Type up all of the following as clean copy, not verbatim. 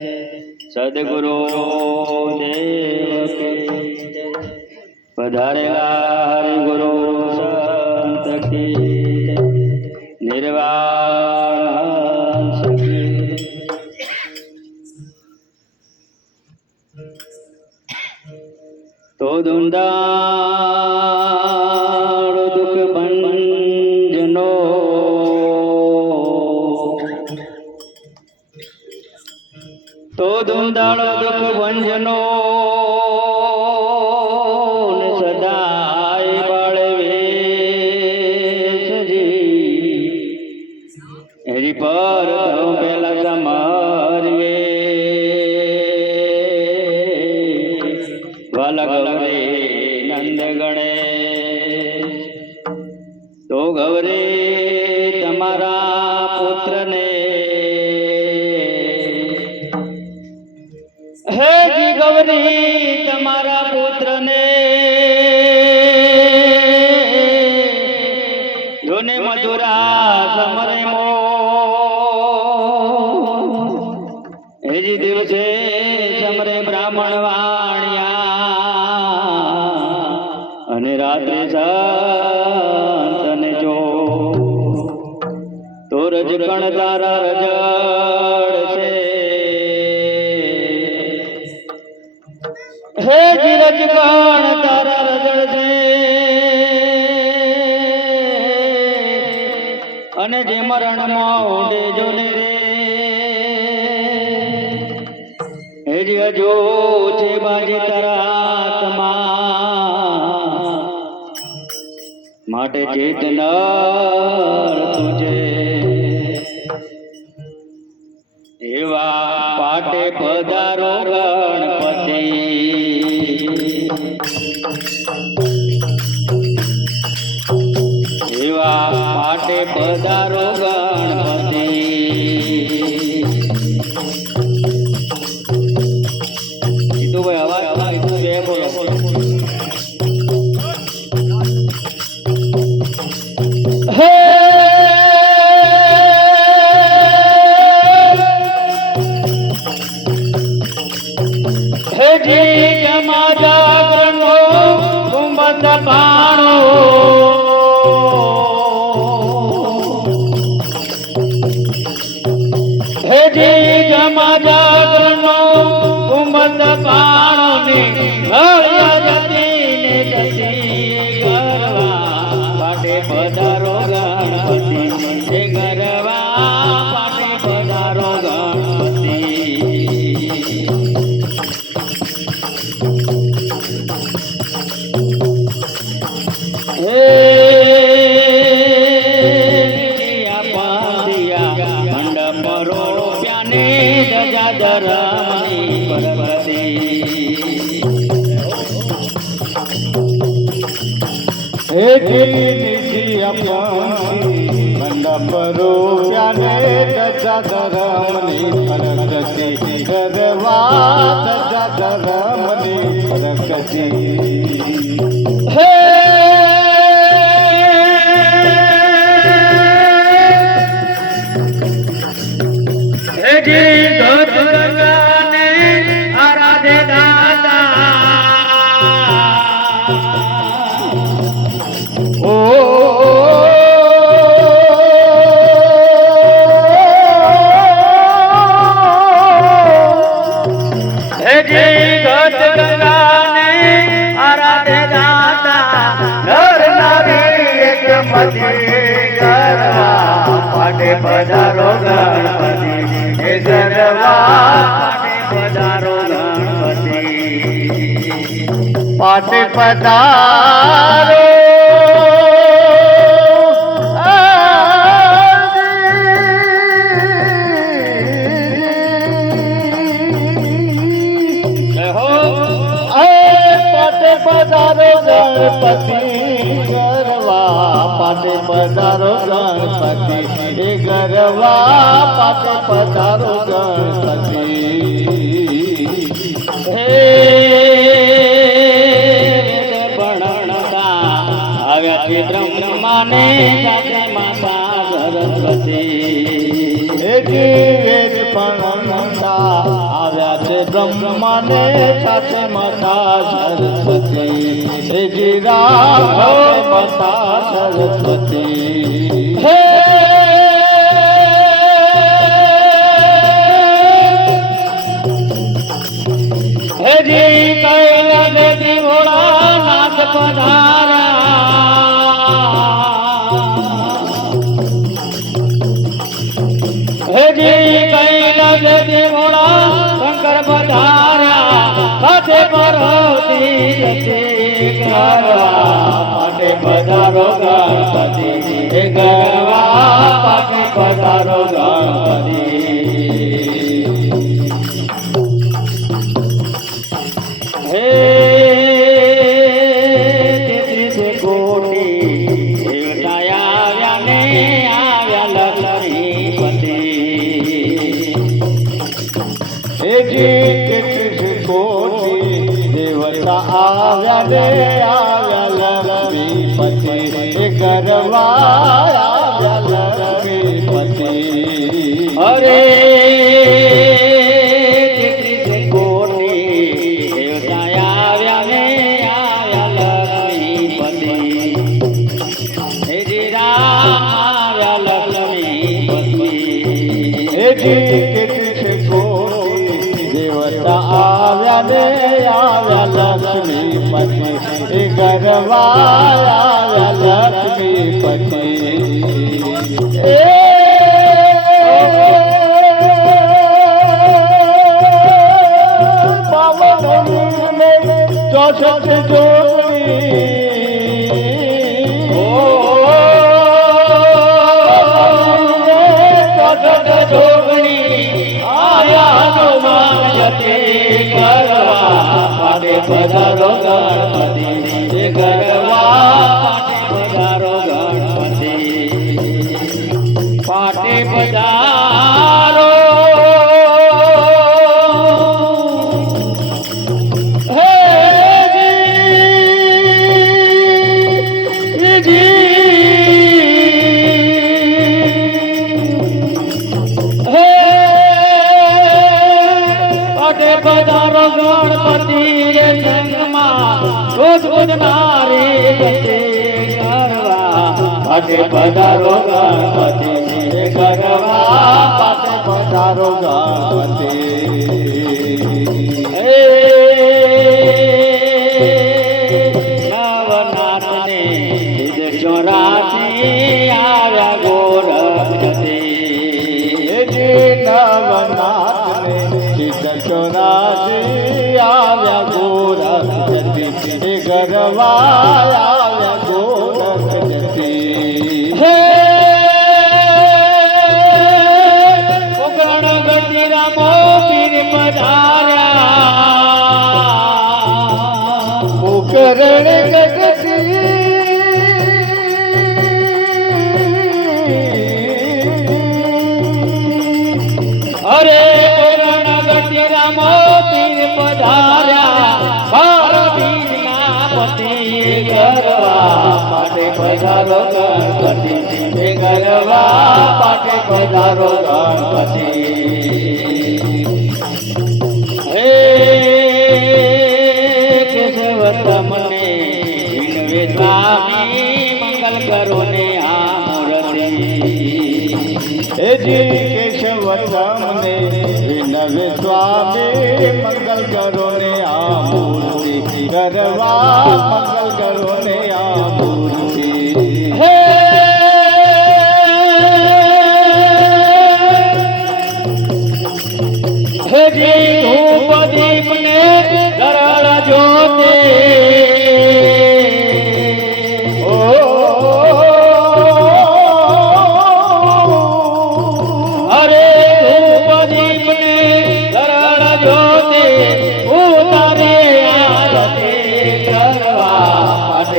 સદગુરુ દેવ કી પધારેલા હરિગુરુ સંત કી નિર્વાણ સખી તો દુંદાળ દુઃખ ભંજનો તો દુંદાળ દુઃખ ભંજનો ને સદાય બાળવે સજી હરી પર તો પેલા સમારવે વાલા ગૌરે નંદ ગણેશ તો ગૌરે તમારા પુત્રને હે જી ગૌરી તમારા પુત્રને જોને મધુરા સમરે મો હેજી દિવસે સમરે બ્રાહ્મણ વાણિયા અને રાત્રે સંતને જો તો રજકણ તારા રજડ છે હે જીરજ ગણ તારા રજડ છે અને જે મરણમાં ઓડે જોને રે હે જી હજુ છે બાજી તારા આત્મા માટે ચેતનાર તુજે એવા પાટે પધારો ગણપતિ એવા પાટે પધારો ગણપતિ જીતુભાઈ અવાજ અવાજ બે બોલો હે જી જમા જાગરણો ગુંબદ પાણો હે જી જમા જાગરણો ગુંબદ પાણો ને જતી ગરવા પાટે પધારો ગણપતિ હે ગરવા પાટે પધારો ગણપતિ મંડપ રોપ્યાને ધજા ધરમની પરબતી હે જી મંડપ રોપ્યાને ધજા ધરમની પરબતી ગરવા ધજા ધરમની પરબતી હે જી ગોત્રને આરાધે દાતા ઓ હે જી ગોત્રને આરાધે દાતા નર નારી એક મતિ ગરવા પાટે પધારો ગણપતિ હે ગરવા પાટે પધારો ગણપતિ પાટે પધારો પાટે પધારો ગણપતિ ગરવા પાટે પધારો ગણપતિ હે ગરવા પાટે પધારો ગણપતિ હે ભણતા આવ્યા છે બ્રહ્માને સાથે માતા સરસ્વતી વેદ પણ આવ્યા છે બ્રહ્માને સાથે માતા સરસ્વતી હેજી રાખો માતા સરસ્વતી હે હેજી કૈલાસ દેવી ભોળાનાથ પધાર્યા હેજી કૈલાસ દેવી ભોળા શંકર પધાર્યા સાથે પાર્વતી રતી કરવા માટે પધારો ગણપતિ હે ગરવા માટે પધારો ગણપતિ હે તેત્રીસ કોટી દેવતા આવ્યા ને આવ્યા લક્ષ્મીપતિ હેજી તેત્રીસ કોટી દેવતા આવ્યા ને આવ્યા લક્ષ્મીપતિ હે ગરવા આવ્યા લક્ષ્મીપતિ અરે દેવતા આવ્યા ને આવ્યા લક્ષ્મીપતિ એ ગરવા આવ્યા લક્ષ્મીપતિ ચોસઠ જોગણી પધારો ગણપતિ ગરવા પધારો ગણપતિ પાટે પધારો હે પધારો ગણપતિ રે સંગમાં રોજ નારી ગતે કરવા પાટે પધારો ગણપતિ રે કરવા પાટે પધારો ગણપતિ હે નવનાથ ને 84 આવ્યા ગોરખ જતે નવનાથ ને 84 આવ્યા ગોરખ જતી ગરવા આવ્યા ગોરખ જતી હે ગણગતિ રામો પીર પધાર્યા કરણ ગગતી અરે રામો પીર પધાર્યા પાર્વતીના પતિ ગરવા પાટે પધારો ગણપતિ હે ગરવા પાટે પધારો ગણપતિ હે કેશવ તમને વિનવે સ્વામી મંગલ કરો ને આ મૂર્તિ હેજી કેશવ તમને વિનવે સ્વામી મંગલ કરો ને આ મૂર્તિ ગરવા મંગલ કરો ને આ મૂર્તિ હે હેજી ધૂપ દીપ ને ધરળ જ્યોતે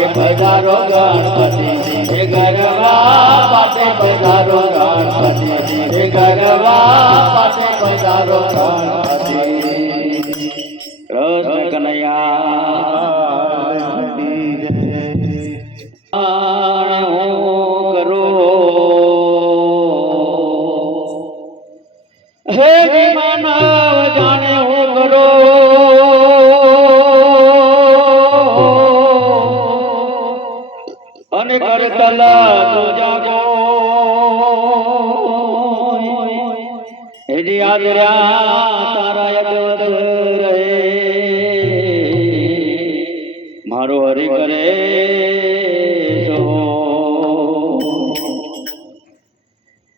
પધારો ગણપતિ હે ગરવા પાટે પધારો ગણપતિ હે ગરવા પાટે પધારો ગણપતિ કૃષ્ણ કનૈયા કરો હે માનવ જાણે કરજો અને કરતલા તું જાગો હેજી આદર્યા તારા યજ્ઞ રહે મારો હરિ કરે તો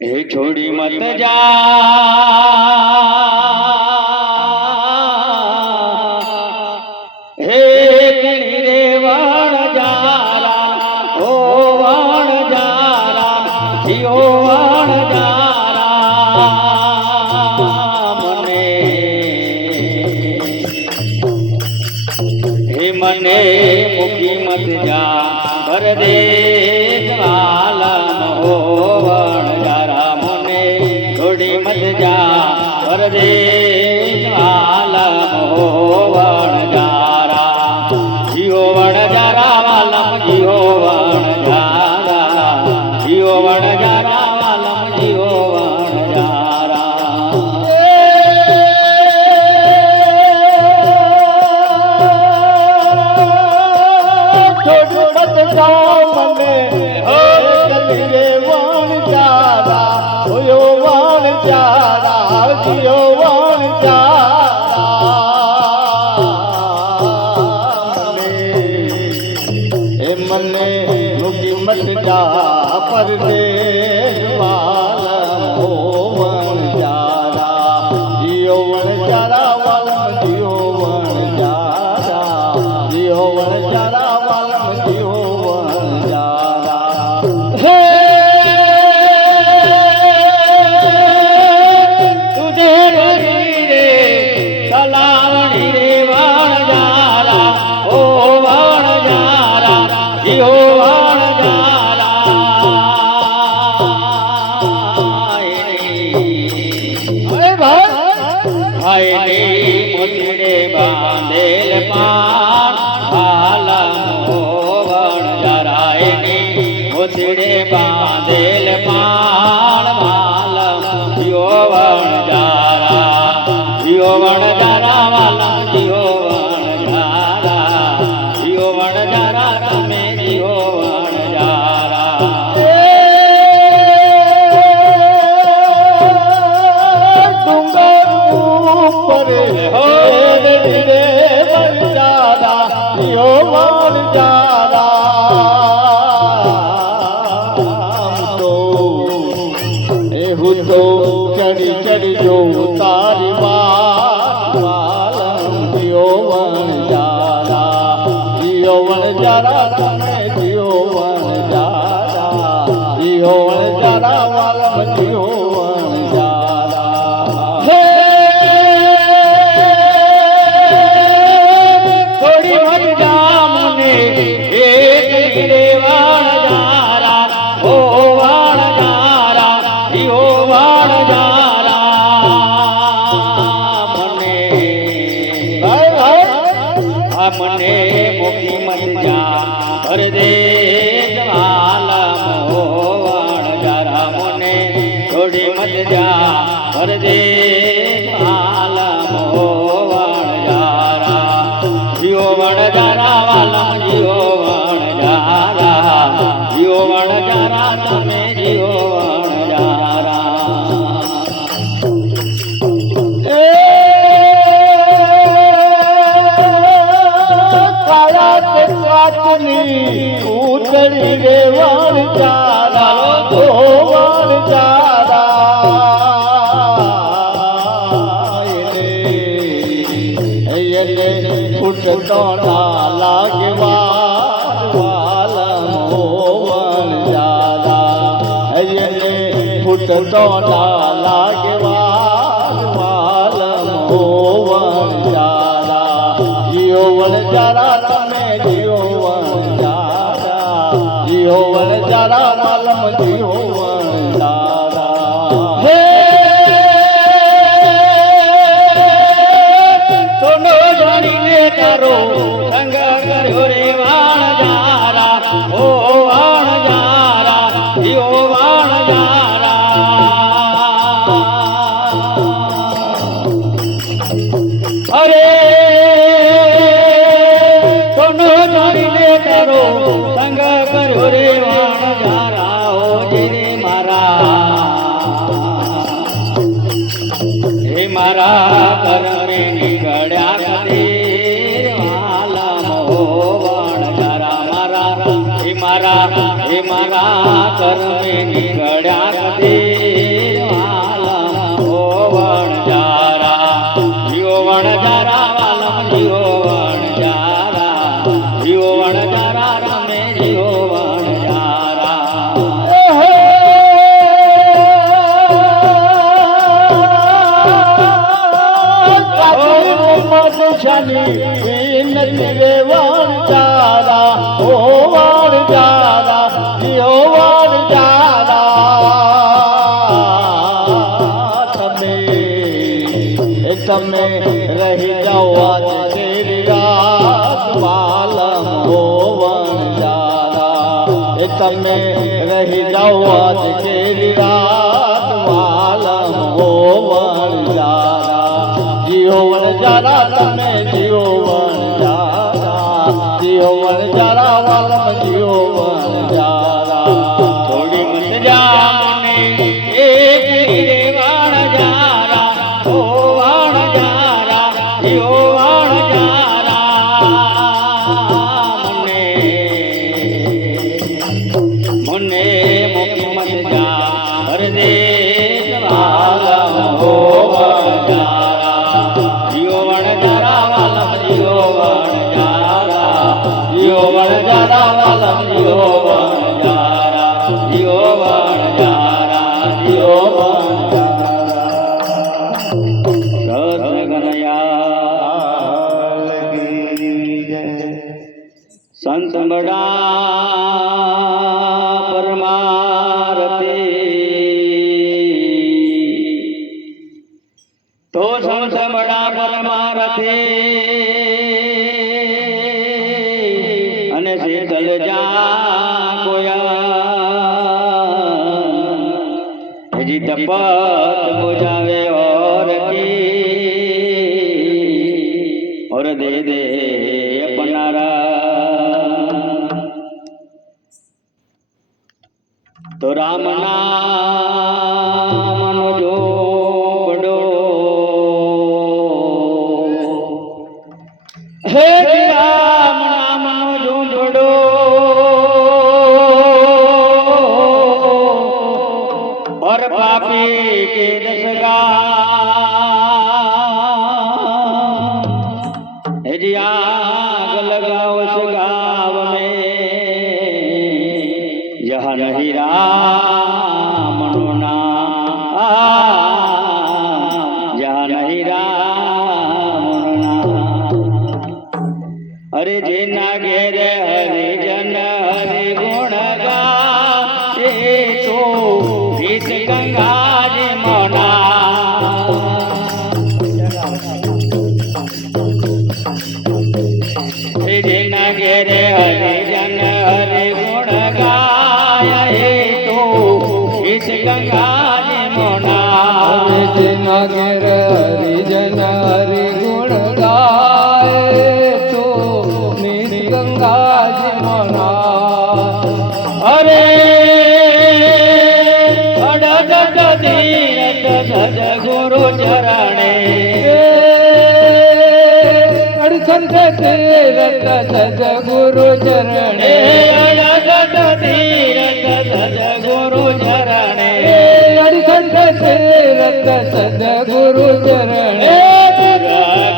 હે છોડી મત જા હે કણી રે વાણ જારા ઓ વાણ જારા જીઓ વાણ જારા મને હે મને મૂકી મત જા પરદેશ વાલમ હો વાણ જારા મને છોડી મત જા પરદેશ વાલમ હો વાણ જારા જીઓ વણ જારા વાલમ જીઓ વણ જારા જીઓ વણ જારા વાલમ જીઓ વણ જારા છોડ મત જાઓ મને કલી રે વાણ જારા હોયો વાણ જારા જીઓ વાણ જારા મને મૂકી મત જા પરદેશ વાલમ હો વણ જારા જીઓ વણ જારા વાલમ જીઓ વણ જારા જીઓ વણ જારા વાલમ જીઓ વણ જારા હે તુજે હરી રે સલાવણી રે વાણ જારા ઓ વાણ જારા જીઓ વાણ જારા અરે ભાઈ ભાઈની મોતીડે બાંધેલ પાન હાલમ હો વણ જારાયની મોતીડે બાંધેલ પાન માલમ જીઓ વણ જારા જીઓ વણ જારા વાલમ જીઓ વણ જારા જીઓ વણ જારા તમે જીઓ વણ જારા ડુંગર ઉપર હો રે વણ જારા જીઓ વણ જારા તો હું તો ચડી ચડી જોઉં તારી વાલમ જીઓ વણ જારા જીઓ વણ જારા તમે જીઓ વણ જારા જીઓ વણ જારા વાલમ જીઓ વણ જારા હે થોડી મત જા મને હે કલી રે વાણ જારા ઓ વાણ જારા જીઓ વાણ જારા મને ભાઈ ભાઈ આ મને મૂકી મત જા પરદેશ વાલમ હો વાણ જારા મને છોડી મત જા પરદેશ વાલમ હો વાણ જારા જીઓ વણ જારા વાલમ જીઓ વણ જારા જીઓ વણ જારા તમે જીઓ વણ જારા કાયા તે કાચની ઉતરી રે વણ જારા ઓ વણ જારા એને ફૂટતો ના લાગે વાલમ હો વણ જારા એને ફૂટતો ના લાગે વાલમ હો વણ જારા જીઓ વણ જારા તમે જીઓ વણ જારા જીઓ વણ જારા વાલમ જીઓ વણ જારા હે સોનો જાણીને તારો સંગ કર્યો રે વાણ જારા ઓ વાણ જારા જીઓ વાણ જારા અરે કોનો જોઈને તારો સંગ કર્યો રે વાણ જારા ઓ રે મારા કરમે નીકળ્યા કદીર વાલમ હોવણ જારા મારા કરમે નીકળ્યા કદીર વાલમ હોવણ જારા જીવણ જારા વાલમ જીવણ જારા રમે જીવણ શાની વિનતી રે વાણ જારા ઓ વાણ જારા જીઓ વાણ જારા તમે રહી જાઓ આજ તેરી રાત વાલમ ઓ વાણ જારા તમે રહી જાઓ આજ તેરી રાત વાલમ ઓ વાણ જારા જીવન જારા તમે જીવન જારા વાલમ જીવન જારા થોડી મત જા મને એક રે વાણ જારા ઓ વાણ જારા જીઓ વાણ જારા મને મોકી મત જા હરદેશ વાલમ ઓ વાણ જારા જીઓ વાણ જારા વાલમ જીઓ વાણ જારા જીઓ વાણ જારા વાલમ જીઓ વાણ જારા જીઓ વાણ જારા જીઓ વાણ જારા સંત બડા પરમારતી તો સંત બડા પરમારતી અને શીતલ જા ગોયા હજી તપત બુજાવે ઓર કી ઓર દે દે અપનારા તો રામ નામનો જોડો હે રામ નામનો જોડો और पापी के दसगा जी आग लगाओ उस गाँव में यहाँ नहीं राम नाम जहाँ नहीं राम नाम अरे जेना घेर हरि जन हरि गुण गाए तो गीत गंगा जी मना जेना घेर हरि जन हरि गुण गाए तो गीत गंगा जी मना જેના ઘેર હરિજન હરિ ગુણ ગાય તો નીર ગંગાજી મના અરે અડગટ ધીરત સદગુરુ ચરણે અડસઠ તીરથ સદગુરુ ચરણે અડગટ ધીરત સદગુરુ ચરણે અડસઠ તીરથ સદગુરુ ચરણે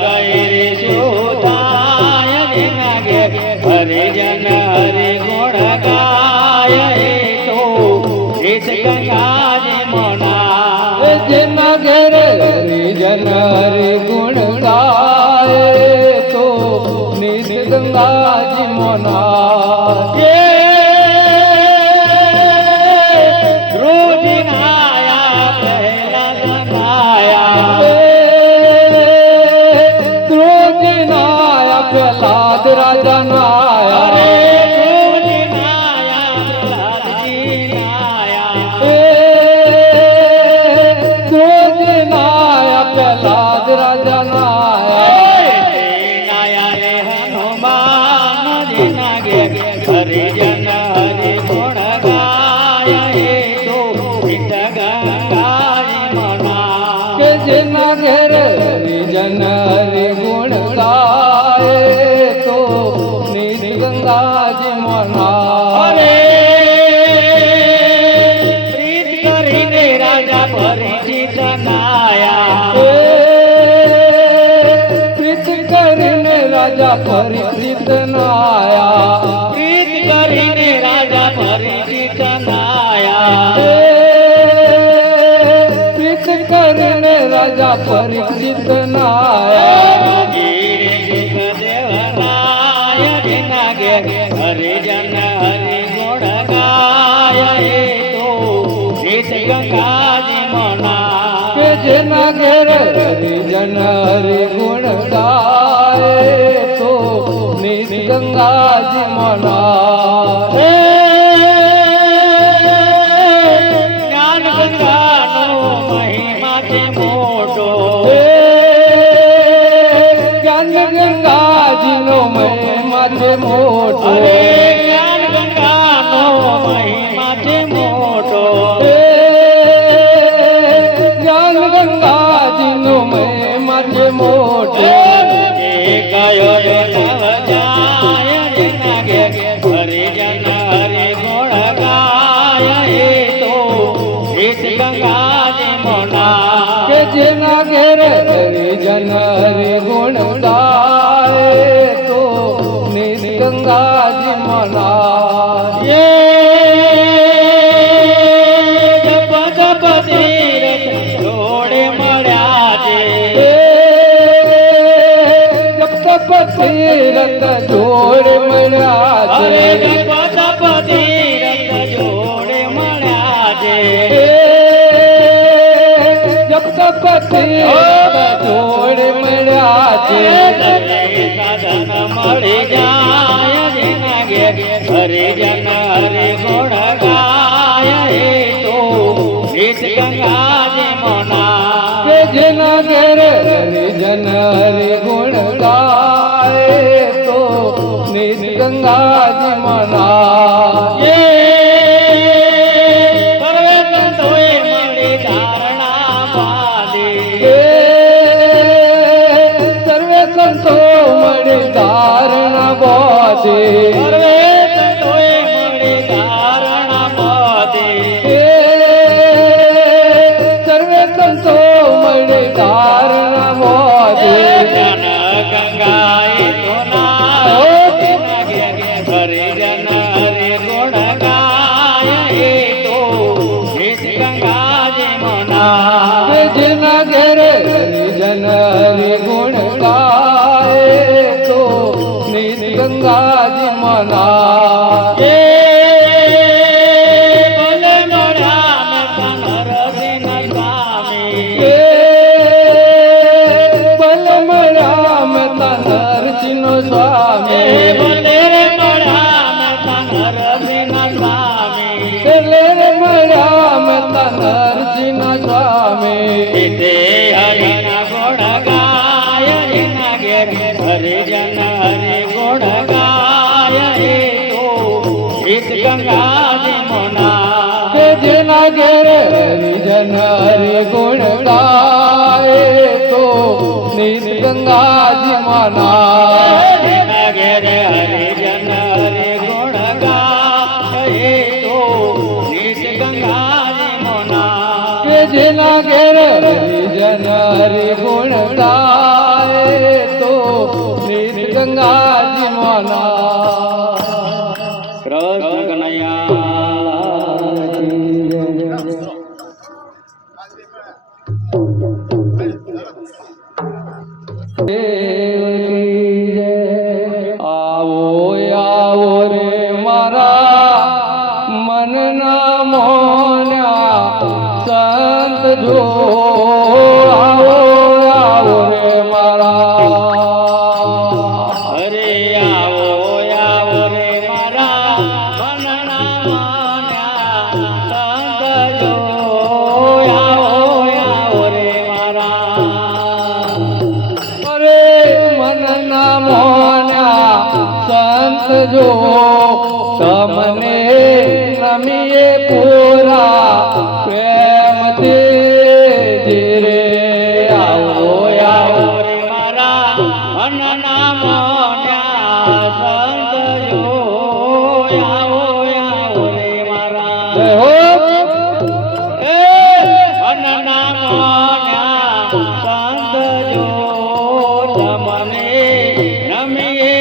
ગૈરી સુતાય જનગે હરિજન હરિ ગુણ ગાય તો ગીત ગંગાજી મના જેના ઘેર હરિજન હરિ ગુણ ગાય તો નિત ગંગાજી મના રોજ નાયા પહેલા ગંગાયા રાજા પરીક્ષિત નાયા પ્રીત કરીને રાજા પરીક્ષિત નાયા પ્રીત કરીને રાજા પરીક્ષિત નાયા દેવરાય જેના ઘેર હરિજન હરિ ગુણ ગાય એ તો રીત ગંગાજી મના કે જેના ઘેર હરિજન હરિ ગુણ ગાય તો નિજ ગંગાજી મના જ્ઞાન ગંગાનો મહિમા છે મોટો જ્ઞાન ગંગાજીનો મહિમા છે મોટો અરે જ્ઞાન ગંગાનો મહિમા છે મોટો જ્ઞાન ગંગાજીનો મહિમા છે મોટો એ કયો નવ જાય જેના ઘેર હરિજન હરિ ગુણ ગાય એ તો રીત ગંગાજી મના કે જેના ઘેર હરિજન હરિ ગુણ ગાય તો નિજ ગંગાજી મના એ જપ જપ તીરથ જોડે મળ્યા છે તીરથ જોડ મળ્યા અરે છે જપ જપ તીરથ જોડે મળ્યા છે જપ તપ તીરથ જોડ મળ્યા છે સાધન મળી જાય જેના ઘેર હરિજન હરિ ગુણ ગાય એ તો રીત ગંગાજી મના કે જેના ઘેર હરિજન હરિ ગુણ ગાય તો નિજ ગંગાજી મના એ સર્વે સંતોએ મળી ધારણા બાંધી સર્વે સંતો મળી ધારણા બોધે સર્વે સંતોએ મળી ધારણા બાંધી સર્વે સંતો મળી ધારણા બોધે જન ગંગાએ તો ના હરિજન હરિ ગુણ ગાય એ તો રીત ગંગાજી મના કે જેના ઘેર હરિજન હરિ ગુણ ગાય તો નિજ ગંગાજી મના એ ભલે મળ્યા નરસિંહ સ્વામી બલમ રામ નરસિંહ એ સ્વામી ભલે મળ્યા નરસિંહ સ્વામી રામ નરસિંહ સ્વામી તે હરિના ગુણ ગાય જેના ઘેર હરિજન હરિ ગુણ ગાય એ તો રીત ગંગાજી મના કે જેના ઘેર હરિજન હરિ ગુણ ગાય તો નિજ ગંગાજી મના જેના ઘેર હરિજન હરિ ગુણ ગાય એ તો રીત ગંગાજી મના કે જેના ઘેર હરિજન હરિ ગુણ ગાય તો નિજ ગંગાજી મના કૃષ્ણ કનૈયા આવો આવો રે મારા મનના મોન્યા સંત જો આવો આવો રે મારા હરે આવો આવો રે મારા મનના માન્યા સંત જો આવો આવો રે મારા અરે મનના મોન્યા સંત જો તમને નમીએ પૂરા પ્રેમથી ધીરે આવો આવો રે મારા મનના મોન્યા સંત જો આવો આવો રે મારા જય હો મનના મોન્યા સંત જો તમને નમીએ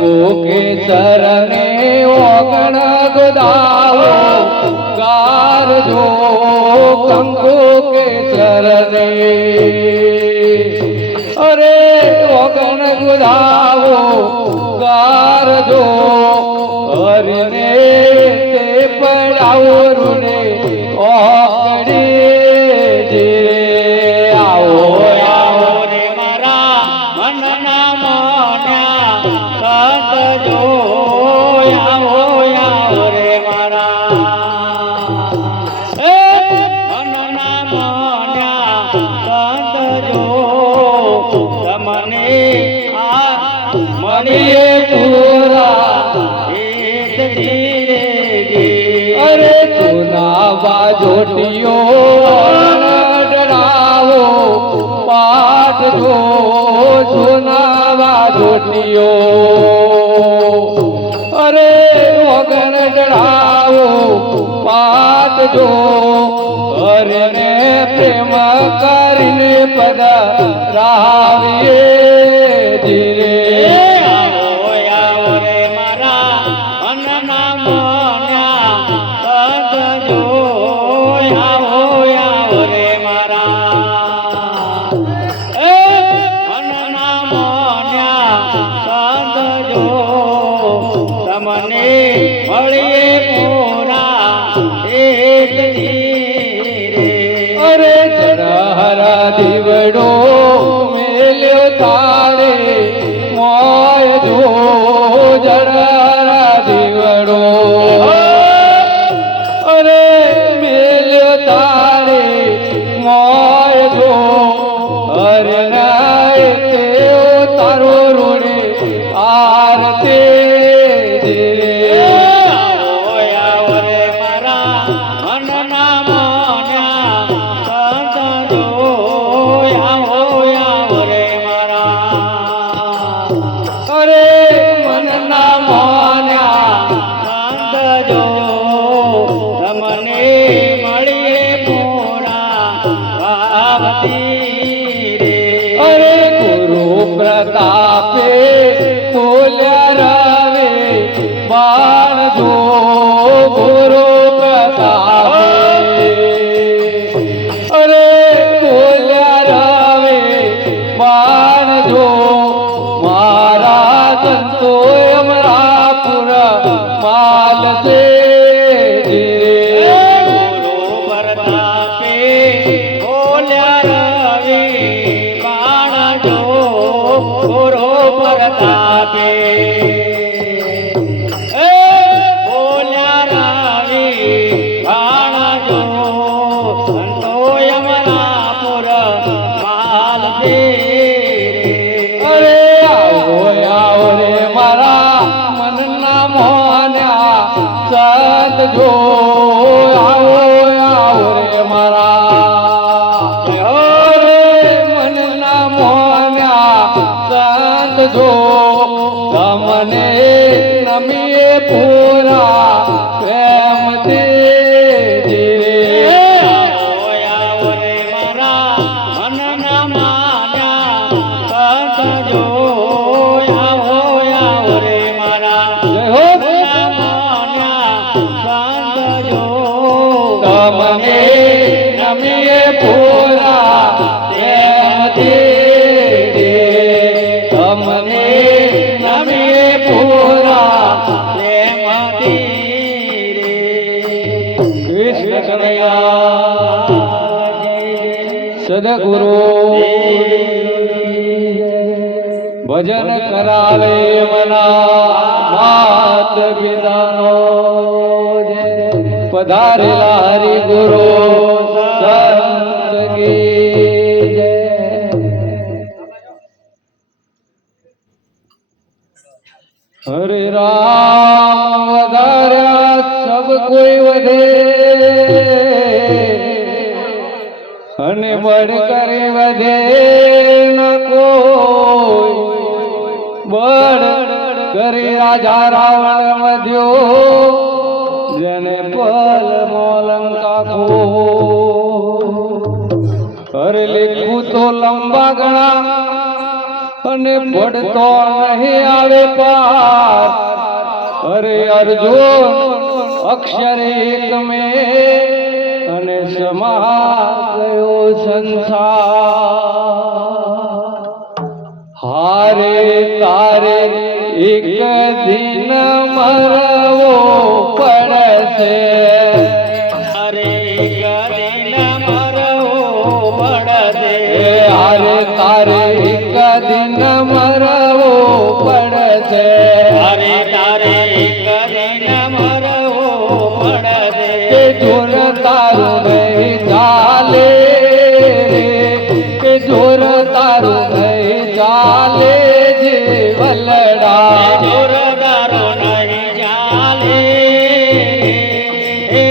કંકુ કેસર ને ઓગણ ગોદાવો ગારજો કંકુ કેસર ને અરે ઓગણ ગોદાવો ગારજો હરને તે પડાવો રૂને ઓગડી જે આવો આવો રે મારા મનના મોન્યા સંત જો આવો આવો રે મારા મનના મોન્યા સંત જો તમને આ મળીએ પૂરા એક ધીરે અરે સુના બાજોટીઓ ડરાવો પાઠ જો સુના બાજોટીઓ અરે વગન ડરાવો પાઠ જો હરને પ્રેમ કરીને પદ રાવીએ ધીરે આવો આવો રે મારા મનના મોન્યા સંત જો આવો આવો રે મારા મનના મોન્યા સંત જો તમને મળીએ પૂરા એક ધીરે અરે જરા દીવડો મેલ્યો તારે મોય જો જરા દીવડો અરે મેલ્યો તારે મોય જો અરે નાય તેઓ તારો રૂણે આરતે આવો આવો રે મારા મનના મોન્યા સંત જો આવો આવો રે મારા અરે મનના મોન્યા સંત જો તમને મળીએ પૂરા ભાવતી રે અરે ગુરુ પ્રતાપે બોલ્યા રવે બાણ જો ગુરુ પ્રતાપે અરે બોલ્યા રવે બાણ જો મારા સંતો અમરાપુર માલ છે ગુરુ પ્રતાપે બોલ્યા રવિ બાણ જો ગુરુ પ્રતાપે બોલ્યા રવિ બાણ જો સંતો યમરાપુર માલ દે અરે આવો આવો રે મારા મનના મોહન્યા સંત જો આવો આવો રે મારા અરે મનના મોહન્યા સંત જો તમને નમીએ પૂરા પ્રેમથી જીવે આવો આવો રે મારા મનના માન્યા સંત જો આવો આવો રે મારા જય હો મનના માન્યા સંત જો તમને નમીએ પૂરા પ્રેમથી તમને નમીએ પૂરા પ્રેમથી રે કૃષ્ણ કનૈયા સદગુરુ ભજન કરાવે મના માત પિતાનો જય પધારેલા હરિ ગુરુ સંત કી જય હરે રામ વધાર્યા સબ કોઈ વધે અને બળ કરે વધે ન કોઈ બળ કરે રાજા રાવણ વધ્યો જેને પલ મોલંકા કો અરે લેખું તો લંબા ગણા અને પડતો નહીં આવે પાર અરે અર્જુન અક્ષર એક મેં અને સમા ગયો સંસાર હારે તારે એક દિન મરવો પડશે અરે ગદિન મરવો પડશે હારે તારે એક દિન મરવો પડશે અરે તારે ગદિન મરવો પડશે કે જોર તારું નહીં ચાલે કે જોર તારું નહીં ચાલે જીવલડા જોરદારો નહીં ચાલે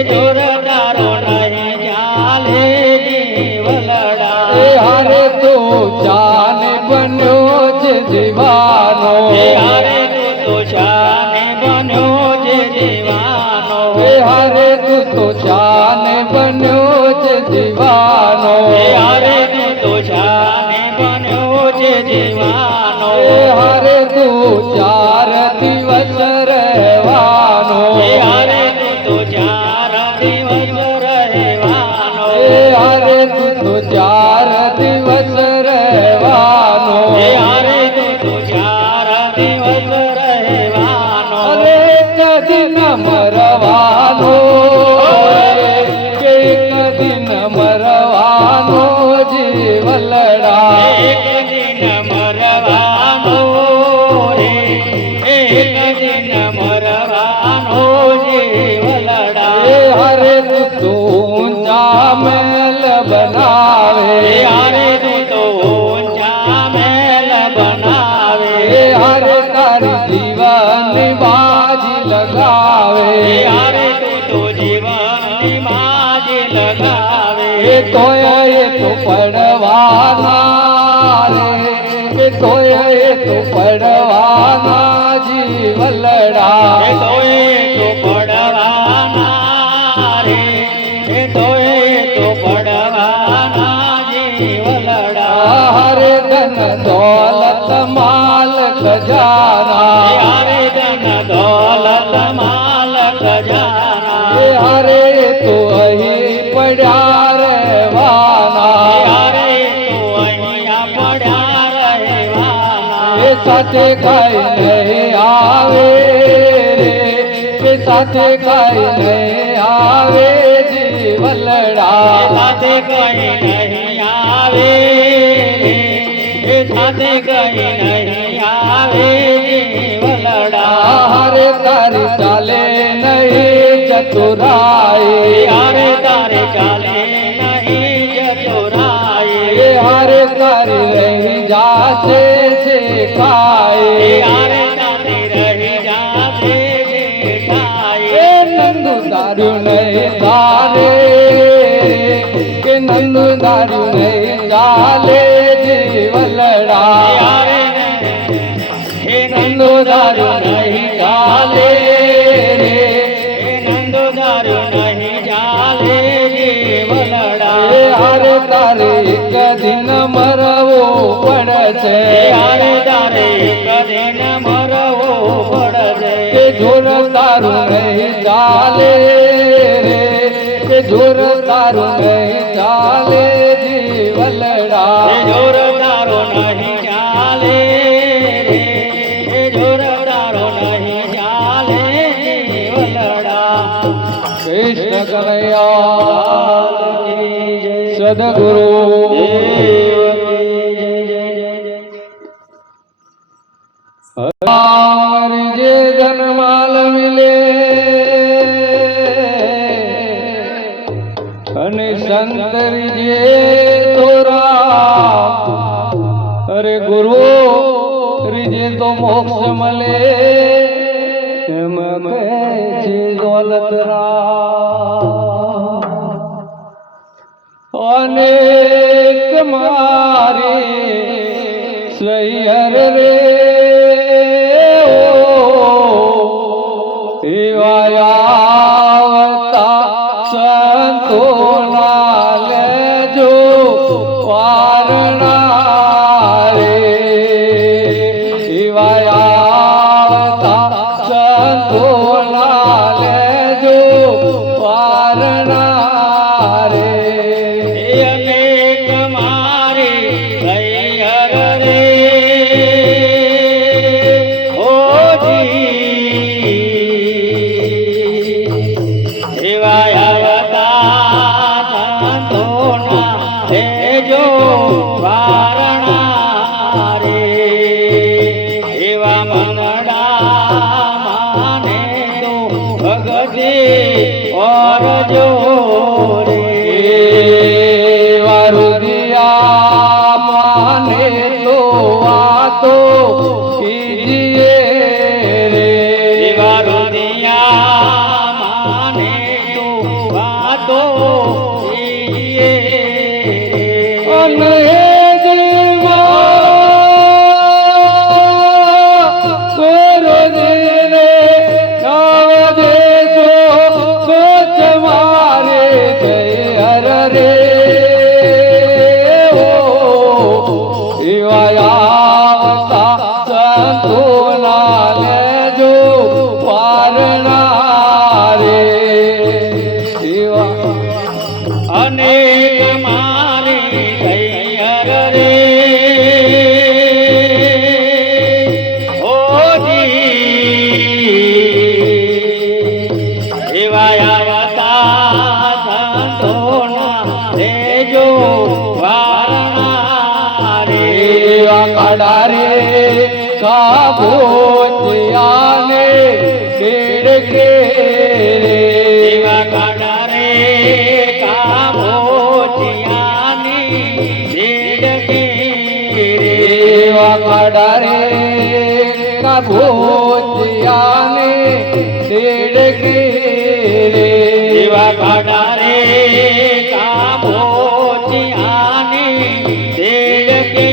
જોરદારો નહીં ચાલે જીવલડા હારે તો જાને બન્યો છે દીવાનો હારે તું તો શાને બન્યો છે દીવાનો હારે તું તો જાને બન્યો છે દીવાનો હારે તું તો શાને બન્યો છે દીવાનો હારે તું 4 દિવસ રહેવાનો હારે તું તો 4 દિવસ રહેવાનો હારે તું તો 4 દિવસ રહેવાનો હારે તું તો 4 દિવસ રહેવાનો અરે કદી ન મરવાનો કે કદી ન મરવાનો જીવલડા એક દિન મરવાનો રે એક દિન મરવાનો જીવલડા હારે તું તો ઊંચા મહેલ બનાવે હારે તું તો ઊંચા મહેલ બનાવે હારે તારી જીવનની બાજી લગાવે હારે તું તો જીવનની બાજી લગાવે તોય એ તો પડવાના રે તોય એ તો પડવાના જીવલડા તોય તો પડવાના રે તોય તો પડવાના જીવલડા હારે ધન દોલત માલ ખજાના હારે ધન દોલત માલ ખજાના હારે તો અહીં પડ્યા રહેવાના હારે તો અહીંયા પડ્યા રહેવાના એ સાથે કઈ નહીં આવે રે સાથે કઈ નહીં આવે જીવલડા સાથે કઈ નહીં આવે સાથે કઈ નહીં આવે જીવલડા હારે તારી ચાલે નહીં ચતુરાઈ હારે તારે ચાલે નહીં ચતુરાઈ હારે તારી રહી જાશે શેખાય હારે તારે રહી જાશે શેખાય નંદુ દારૂ નહીં ચાલે કે નંદુ દારૂ નહીં ચાલે જીવલડા હારે હે નંદુ દારૂ નહીં ચાલે નંદો દારૂ નહીં ચાલે જીવલડા હારે તારે એક દિન મરવો પડશે હારે તારે કદીન મરવો પડશે કે જોર તારું નહીં ચાલે રે કે જોર તારું નહીં ચાલે જીવલડા જોરદારો નહીં ચાલે રે જોરદારો નહીં ચાલે જીવલડા કૃષ્ણ કનૈયા સદગુરુ હરિ જે ધનમાલ મિલે અને સંતરી જે તોરા અરે ગુરુ રીજે તો મોક્ષ મળે એમ કહે છે દોલત અનેક મારી સૈયર રે એવાયા સંતોના લેજો વારણા રે અનેક મારી હૈયર રે ઓજી એવા આવતા સંતોના લેજો વારણા રે એવા મનડા માને તો ભગતે ઓરજો રે વારુદિયા માને તો વાતો કીજીએ રે એવા રુદિયા માને તો વાતો કીજીએ અને અનેક મારી હૈયર રે ઓજી એવા આવતા સંતોના લેજો વારણા રે કાડા રે કાબોતિયાને કેડકે એવા કાડા રે કાબોચિયાની દેડકે એવા કાડા રે કાબોતિયાને કેડકે એવા કાડા રે કાબોચિયાની દેડકે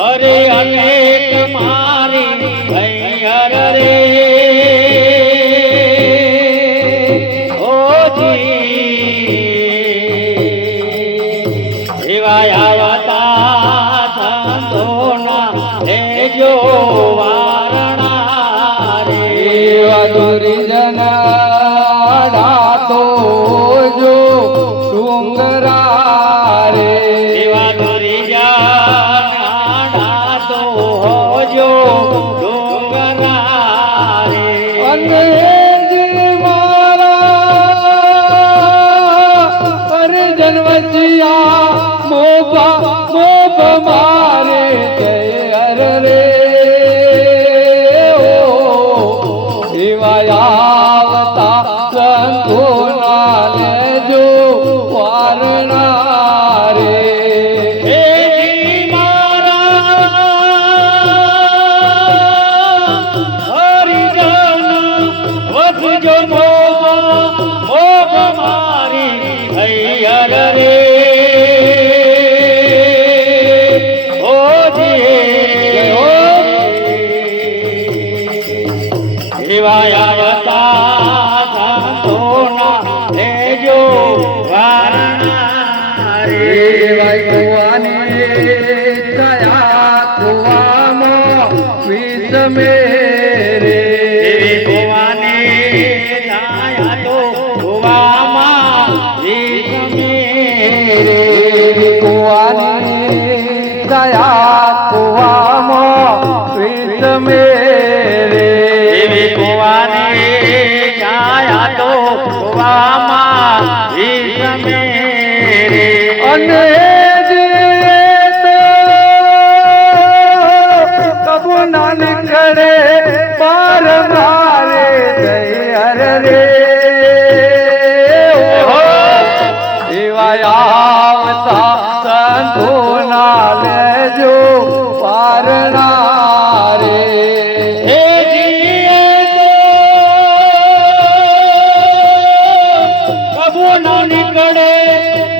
હરે અનેક મારી હૈયર રે ઓજી એવા આવતા સંતોના લેજો વારણા રે દુર્જન ડાતો જો ડુંગરા રે એવા દુર્જન તો હોજો ડુંગરા રે અને મારા પરજન વચિયા મોપ મારે જય રે એવા આવતા સંતોના લેજો વારણા રે વધજો મોગ મારી હૈયર રે એવા આવતા સંતોના લેજો વારણા રે કુવાની કયા કુવામાં વિષમે રે એવી કુવાની છાયા તો કુવામાં વિષમે રે કુવાની કયા કુવામાં વિષમે રે એવી કુવાની છાયા તો કુવામાં વિષમે રે અને કબુ ના નીકળે પાર મારે જય રે એવા આવતા સંતોના લેજો પારણા રે હે જીએ તો કબુ ના નીકળે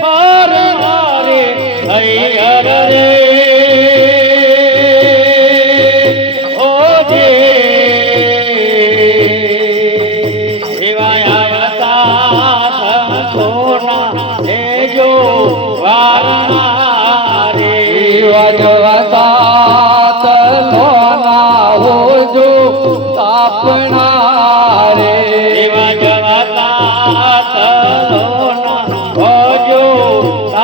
પાર મારે હૈયર રે આપણા રે એવા જવાતા તલોના હોજો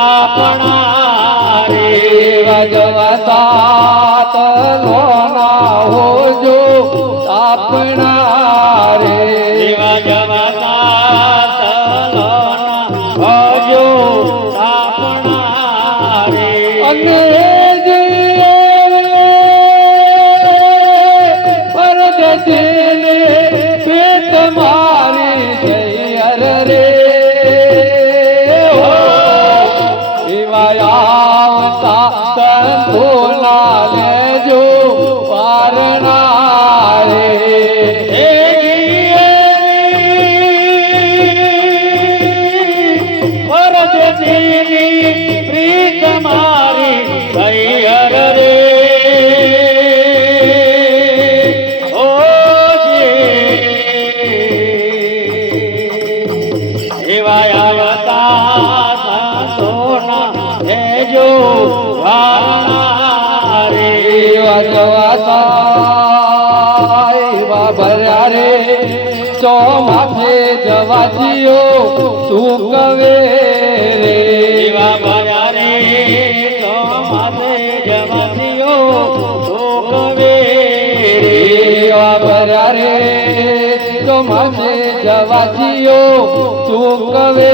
આપણા રે એવા જવાતા તલોના હોજો આપણા રે એવા જવાતા તલોના હોજો આપણા રે અને પરદેશીને પેટ મારી જઈ રે એવા આવતા સંતોના લેજો વારણા રે પરદેશીની પ્રીત મારી હૈયર રે એવા આવતા સંતોના લેજો વારણા રે એવા જવાતા એવા ભર્યા રે ચોમાસે જવાજીઓ સુકવે રે એવા ભર્યા રે ચોમાસે જવાતીઓ સુકવે રે એવા ભર્યા રે ચોમાસે જવાજીઓ સુકવે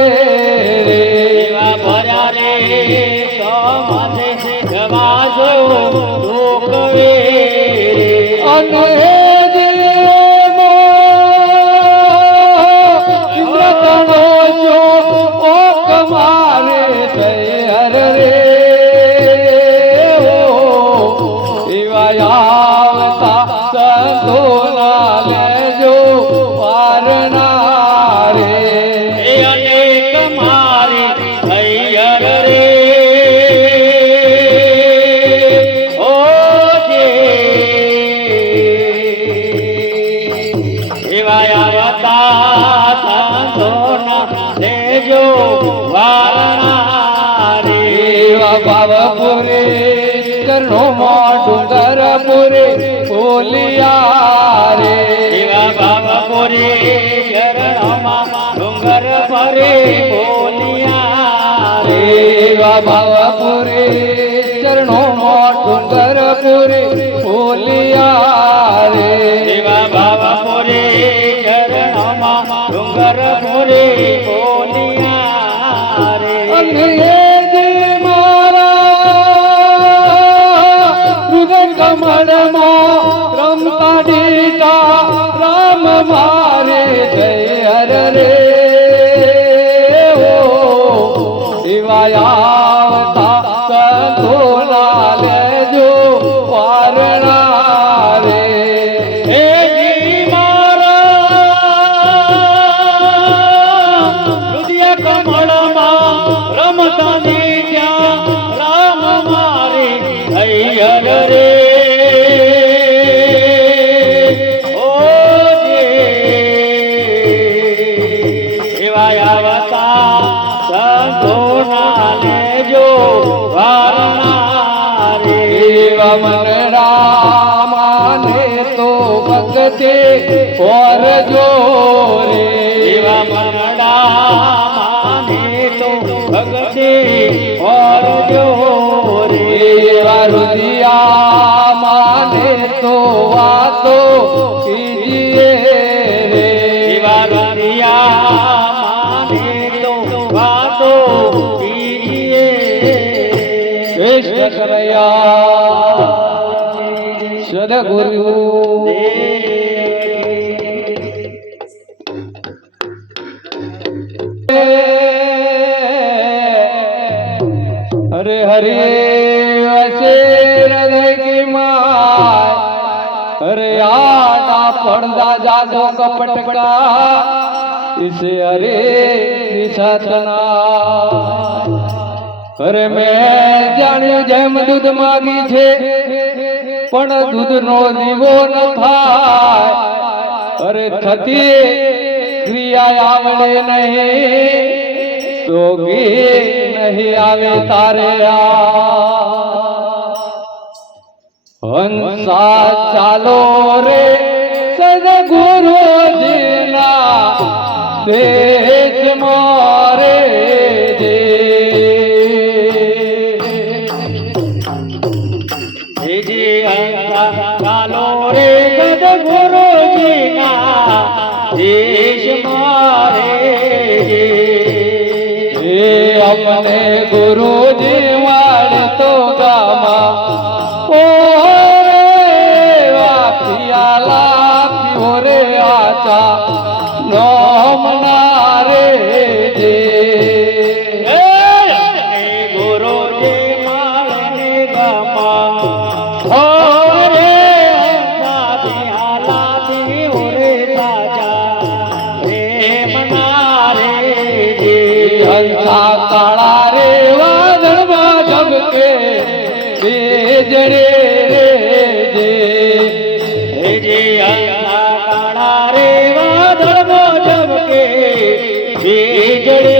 રે એવા ભર્યા રે ચોમાસે જવાજો સુકવે રે અને ઇન્દ્રતનો જો ઓક મારે તૈયાર રે એવા આવતા સંતોના લેજો વારણા રે એ અનેક મારી હૈયર રે ઓ જે એવા આવતા સંતોના લેજો વારણા રે એવા ભાવપુરે ચરણોમાં ડુંગરપુરે બોલિયા રે એવા બાબપુરે ચરણોમાં ડુંગર ભરે બોલિયા રે એવા ભાવપુરે ચરણોમાં ડુંગરપુરે બોલિયા રે એવા બાબપુરે ચરણોમાં ડુંગર ભરે બોલિયા રે અને જે મારા મૃગ કમળમાં રમતા ડીકા રામ મારે જય રે એવા આવતા સંતોના લેજો વારણા રે હે જી મારા હૃદય કમળમાં રમતા ને ત્યાં રામ મારી હૈયર રે ઓ જે એવા આવતા સંતોના લેજો વારણા રે એવા મનડા માને તો ભગતે ઓર જો રે એવા મનડા માને તો ભગતે ઓર જો રે એવા રુદિયા માને તો વાતો કીજીએ રે એવા રતિયા માને તો વાતો કીજીએ કૃષ્ણ કનૈયા સદગુરુ હરે હરે વસે હૃદય की माय हरे आटा पर्दा जागो कपट का इसे हरे निशातना अरे मैं जाण्યું જેમ દૂધ માગી છે પણ દૂધનો દીવો ન થાય અરે થતી ક્રિયા આવડે નહીં જોગી નહીં આવે તારે હંસા ચાલો રે સદગુરુજીના દેશ મારે જે ચાલો રે સદગુરુજીના દેશ મારે એ અમને ગુરુજી વાળ તો ગામા ઓ રે વાપિયાલા પીઓ રે આચા નોમના રે જે ગુરુજી માળને ગમા કાળા રે વાદળમાં ઝબકે વીજળે રે જે કાળા રે વાદળમાં ઝબકે વીજળે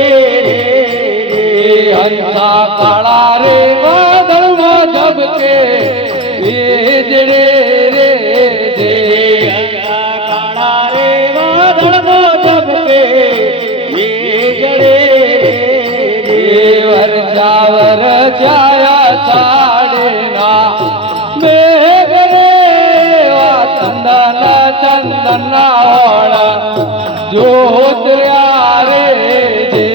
હંસા કાળા રે વાદળમાં ઝબકે વીજળે રે કાળા રે વાદળમાં ઝબકે વીજળે વર્ષા વરસ્યા સાડેના મેઘ રે ચંદન ચંદન હોળ જ્યોત્ર્યા રે જે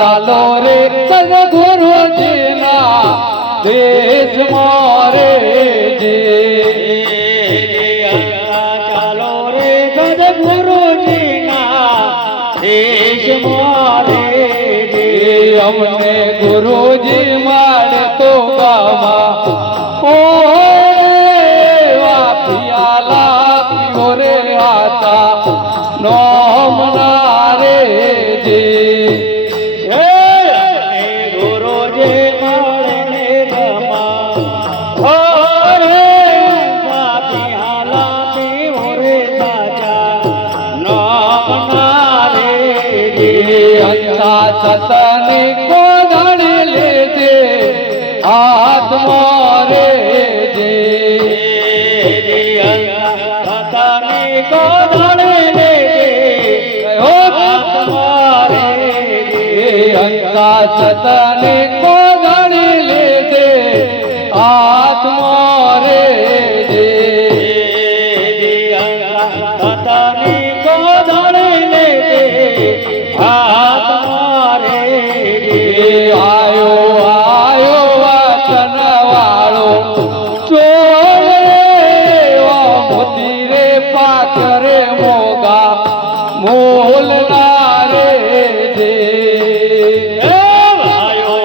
ચાલો રે સદગુરુજીના દેશ મારે જે ચાલો રે સદગુરુજીના દેશ મારે અમને ગુરુજી મારે તો ગામા ઓ વાપિયાલા પીઓ રે આતા નોમના રે જે સતની કોદળી લેજે આત્મા રે જે સતની કોદળી લેજે આત્મા રે સતની કોદળી લેજે આત્મા રે જે સતની કોદળી લેજે આત્મા રે આયો આયો વચન વાળો ચોર રે મોતી રે પાકરે મોગા મોલના રે જે આયો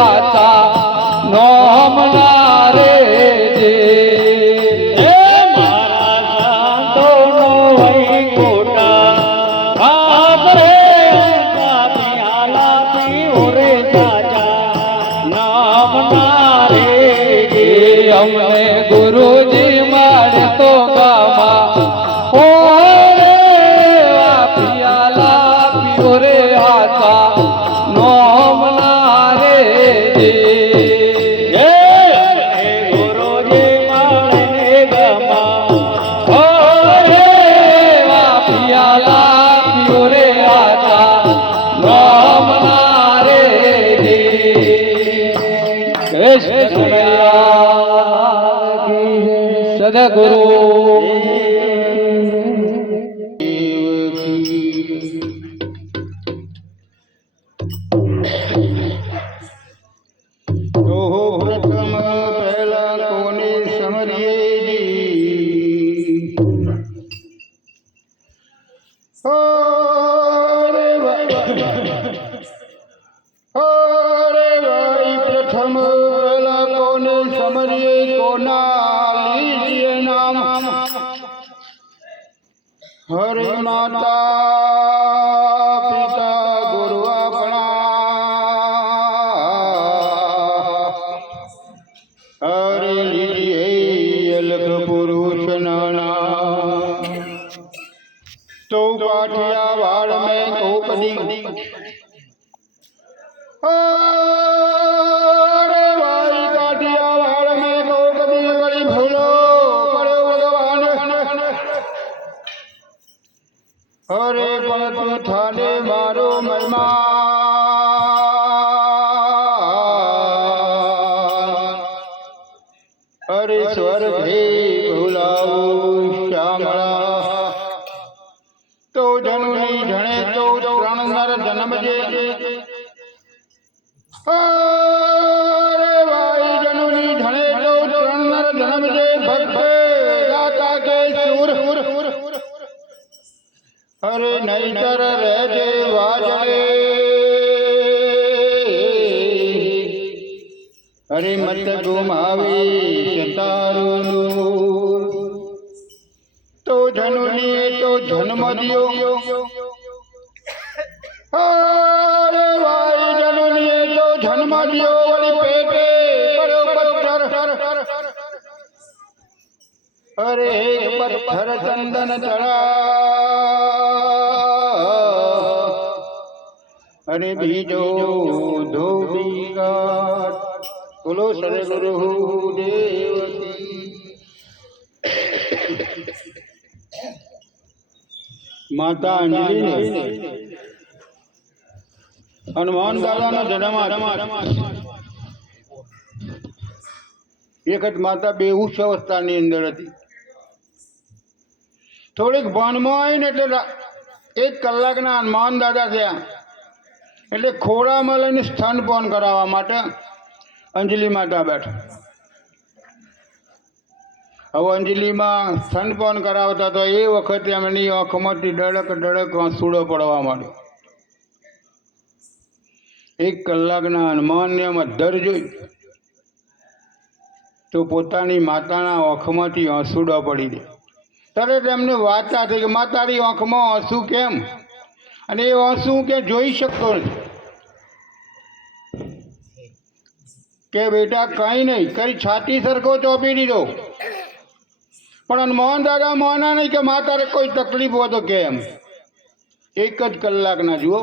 આતા નોમના રે હે મારા સંતોનો વૈકુંઠ બાપ રે અંતા પિયાલા પીઓ રે ચાચા નામના રે અમને ગુરુજી મારે તો ગામા ઓ પિયાલા પીઓ રે આતા નોમના રે હે ગુરુજી માળને ગમા ઓ રે પિયાલા પીઓ રે આતા નોમના રે કૃષ્ણ સદગુરુ તો પ્રથમ પહેલા કોને સમરીએ રે ભાઈ પ્રથમ પહેલા કોને સમરીએ કોના લીજીએ નામ હરે માતા પિતા ગુરુ આપણા હરે લીજીએ અલગ પુરુષ નાના તો કાઠિયા વાળ મેં કોકડી અરે ભાઈ કાઠિયા વાળ મેં કોકડી ગળી ભૂલો પડ્યો ભગવાન અરે પણ તું થાને મારો મહેમાન અરે સ્વર્ગ હે ભૂલાવું શ્યામળા તો જનુની જણે તો ત્રણ નર જન્મજે અરે ભાઈ જનુની જણે તો ત્રણ નર જન્મજે ભક્ત ગાતા કે સુર અરે નહીતર રહેજે વાજળે અરે મત ગુમાવી તારું તો જનુની તો જન્મ દિયો અરે ભાઈ જનુની તો જન્મ દિયો વળી પેટે પડ્યો પથ્થર અરે પથ્થર ચંદન ચડા અરે બીજો ધોબી ગાટ બોલો સદગુરુ દેવકી માતા અંજલિ હનુમાન દાદાનો જન્મ એક જ માતા બેહોશ અવસ્થાની અંદર હતી. થોડીક ભાનમાં આવી ને એટલે 1 કલાકના હનુમાન દાદા થયા એટલે ખોળામાં લઈને સ્તનપાન કરાવવા માટે અંજલિ માતા બેઠા. હવે અંજલિમાં સ્તનપાન કરાવતા તો એ વખતે એમની આંખમાંથી ડળક ડળક આંસુડો પડવા માંડ્યો. 1 કલાકના હનુમાનને એમ અધ્ધર જોઈ તો પોતાની માતાના આંખમાંથી આંસુડો પડી દે. તરત એમને વાર્તા થઈ કે માતાની આંખમાં આંસુ કેમ? અને એ આંસુ કે જોઈ શકતો નથી કે બેટા કંઈ નહીં કરી છાતી સરખો ચોપી દીધો. પણ હનુમાન દાદા માના નહીં કે માતાને કોઈ તકલીફ હોય તો કેમ? 1 જ કલાકના જુઓ.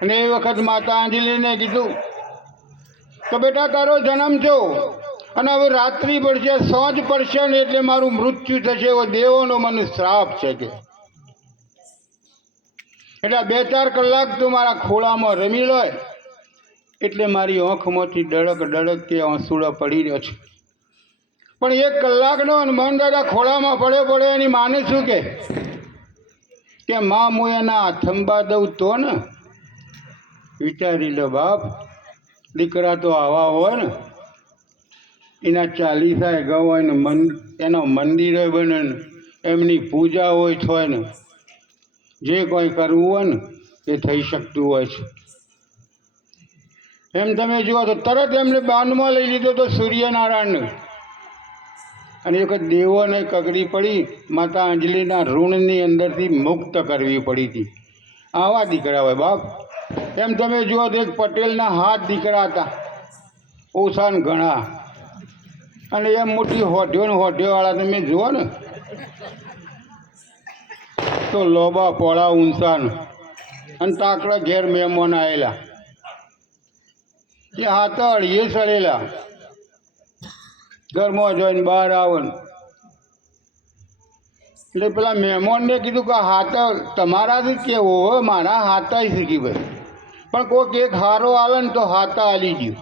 અને એ વખત માતા અંજલિને કીધું તો બેટા તારો જન્મ થયો અને હવે રાત્રિ પડશે, સાંજ પડશે ને એટલે મારું મૃત્યુ થશે એવો દેવોનો મને શ્રાપ છે કે એટલે 2-4 કલાક તું મારા ખોળામાં રમી લો એટલે મારી આંખમાંથી ડળક ડળક કે આંસુડા પડી રહ્યો છે. પણ 1 કલાકનો હનુમાન દાદા ખોળામાં પડે એની માને શું કે માં હું એના થંબા દઉં તો ને વિચારી લો બાપ. દીકરા તો આવા હોય ને એના ચાલીસા ગા હોય ને એના મંદિરે બને ને એમની પૂજા હોય થાય ને જે કોઈ કરવું હોય ને એ થઈ શકતું હોય છે. એમ તમે જુઓ તો તરત એમને બાંધમાં લઈ લીધો તો સૂર્યનારાયણને. અને એક દેવોને કગડી પડી, માતા અંજલિના ઋણની અંદરથી મુક્ત કરવી પડી હતી. આવા દીકરા હોય બાપ. એમ તમે જુઓ તો એક પટેલના 7 દીકરા હતા, ઓછા ને ઘણા. અને એમ મોટી હોઢિયોવાળા તમે જુઓ ને તો લોબા પોળા ઊંચાન અને તાકડા ઘેર મહેમાન આવેલા, એ હાથ અળીએ ચડેલા, ઘરમાં જોઈને બહાર આવે. એટલે પેલા મહેમાનને કીધું કે હાથ તમારાથી કેવો હોય, મારા હાથા શીખી ભાઈ, પણ કોઈક એક હારો આવે ને તો હાથા હાલી ગયું.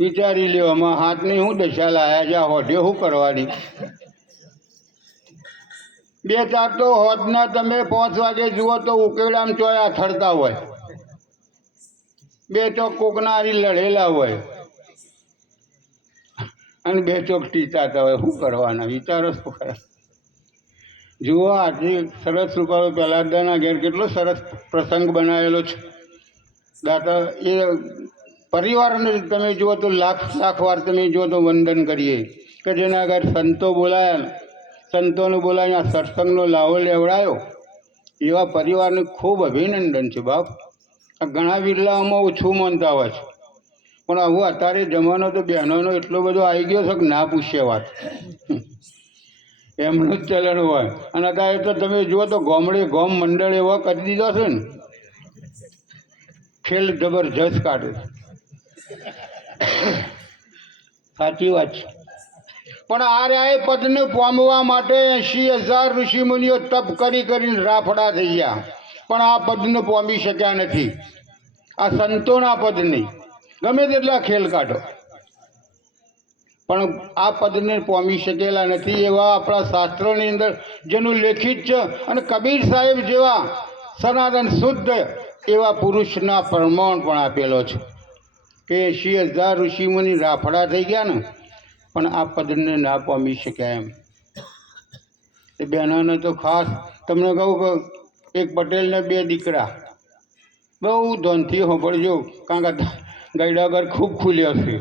વિચારી લ્યો, આમાં હાથની શું દશા લાયા છે, આ હોઢ્યો શું કરવાની. 2-4 તો હોદના તમે 5 વાગે જુઓ તો ઉકેડામ ચોય અથડતા હોય, 2 ચોક કોકના હારી લડેલા હોય અને 2 ચોક ટીચાતા હોય. શું કરવાના, વિચારો શું ખરા. જુઓ આજે સરસ રૂપાળો પહેલાદાના ઘેર કેટલો સરસ પ્રસંગ બનાવેલો છે. દાદા એ પરિવારને તમે જુઓ તો લાખ વાર તમે જુઓ તો વંદન કરીએ કે જેના ઘર સંતો બોલાયા, સંતોને બોલાવીને આ સત્સંગનો લાવો લેવડાયો, એવા પરિવારને ખૂબ અભિનંદન છે બાપ. આ ઘણા વિરલાઓમાં ઓછું માનતા હોય છે, પણ આવું અત્યારે જમાનો તો બહેનોનો એટલો બધો આવી ગયો છે કે ના પૂછે વાત. એમનું જ ચલણ હોય. અને અત્યારે તો તમે જુઓ તો ગામડે ગામ મંડળ એવા કરી દીધો છે ને, ખેલ જબરજસ્ત કાઢે. સાચી વાત છે. પણ આ રહ્યા એ પદને પામવા માટે 80,000 ઋષિમુનિઓ તપ કરીને રાફડા થઈ ગયા, પણ આ પદને પામી શક્યા નથી. આ સંતોના પદ નહીં, ગમે તેટલા ખેલ કાઢો પણ આ પદને પામી શકેલા નથી. એવા આપણા શાસ્ત્રોની અંદર જેનું લેખિત છે, અને કબીર સાહેબ જેવા સનાતન શુદ્ધ એવા પુરુષના પ્રમાણ પણ આપેલો છે કે 80,000 ઋષિમુનિ રાફડા થઈ ગયા ને, પણ આ પદને ના પામી શક્યા. એમ એ બહેનોને તો ખાસ તમને કહું કે એક પટેલને 2 દીકરા, બહુ ધનથી સાંભળજો, કારણ કે ગઈડાગર ખૂબ ખુલ્યો છે.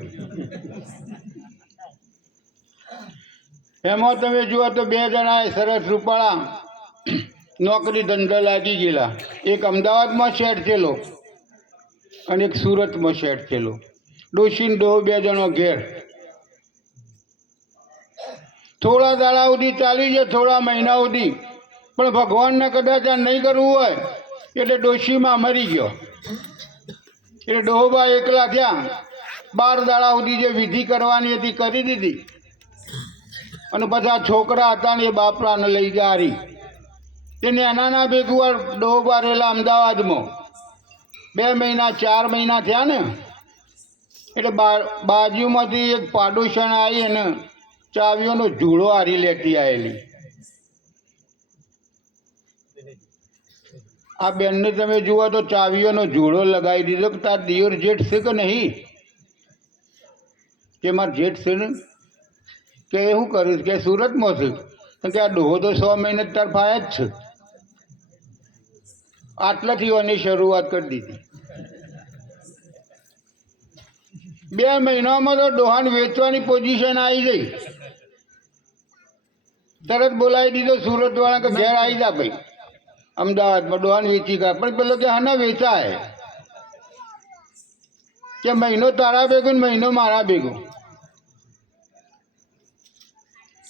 એમાં તમે જુઓ તો 2 જણાએ સરસ રૂપાળા નોકરી ધંધા લાગી ગયેલા. એક અમદાવાદમાં સેટ થયેલો અને એક સુરતમાં સેટ થયેલો. ડોશીને 2 જણો ઘેર. થોડા દાડા સુધી ચાલી જાય, થોડા મહિના સુધી, પણ ભગવાનને કદાચ આ નહીં કરવું હોય એટલે ડોશીમાં મરી ગયો. એટલે ડોહોબા એકલા થયા. 12 દાડા સુધી જે વિધિ કરવાની હતી કરી દીધી, અને બધા છોકરા હતા ને એ બાપરાને લઈ ગયા હારી. તેને એનાના ભેગું ડોહોબા રહેલા અમદાવાદમાં 2 મહિના 4 મહિના થયા ને, એટલે બાજુમાંથી એક પાડોશન આવી અને ચાવીઓનો જુડો હારી લેતી આવેલી. આ બેનને તમે જુઓ તો ચાવીઓનો જુડો લગાવી દીધો કે તાર દિયોર જેઠ છે કે નહીં, કે મારા જેઠ છે ને, કે શું કર્યું કે સુરતમાં છે, કે આ ડોહો તો 100 મહિને તાર ફાયા જ છે. આટલાથી એની શરૂઆત કરી દીધી. 2 મહિનામાં તો ડોહાને વેચવાની પોઝિશન આવી ગઈ. તરત બોલાવી દીધો સુરતવાળા કે ઘેર આવી જા ભાઈ, અમદાવાદમાં ડોહાને વેચી ગયા. પણ પેલો કે હા ના વેચાય, કે મહિનો તારા ભેગો ને મહિનો મારા ભેગો.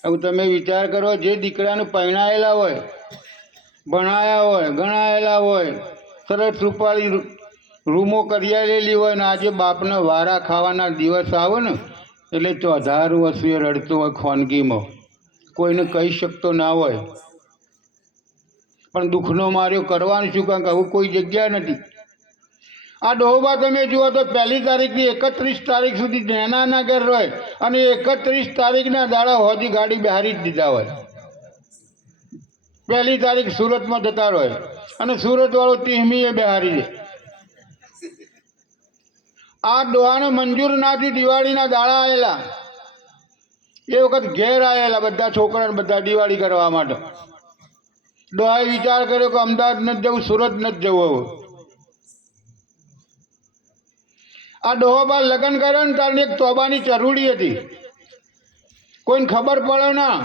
હવે તમે વિચાર કરો, જે દીકરાને પરણાયેલા હોય, ભણાયા હોય, ગણાયેલા હોય, સરસ રૂપાળી રૂમો કરિયાલેલી હોય ને, આજે બાપને વારા ખાવાના દિવસ આવે ને એટલે 14 વર્ષે રડતો હોય ખોનગીમાં, કોઈને કહી શકતો ના હોય, પણ દુઃખનો માર્યો કરવાનું શું, કારણ કે આવું કોઈ જગ્યા નથી. આ ડોહોબા તમે જુઓ તો 1 તારીખથી 31 તારીખ સુધી નેનાના ઘર રહે, અને 31 તારીખના દાડા હોજી ગાડી બહારી જ દીધા હોય. 1 તારીખ સુરતમાં જતા રહે, અને સુરતવાળો 30મીએ બહારી દે. આ ડોહાને મંજૂર નાથી દિવાળીના દાડા આવેલા, એ વખત ઘેર આવેલા બધા છોકરાને બધા દિવાળી કરવા માટે. ડોહાએ વિચાર કર્યો કે અમદાવાદ નથી જવું, સુરત નથી જવું. હવે આ ડોહોબા લગ્ન કર્યો ને તારની એક તોબાની ચરૂડી હતી, કોઈને ખબર પડે ના.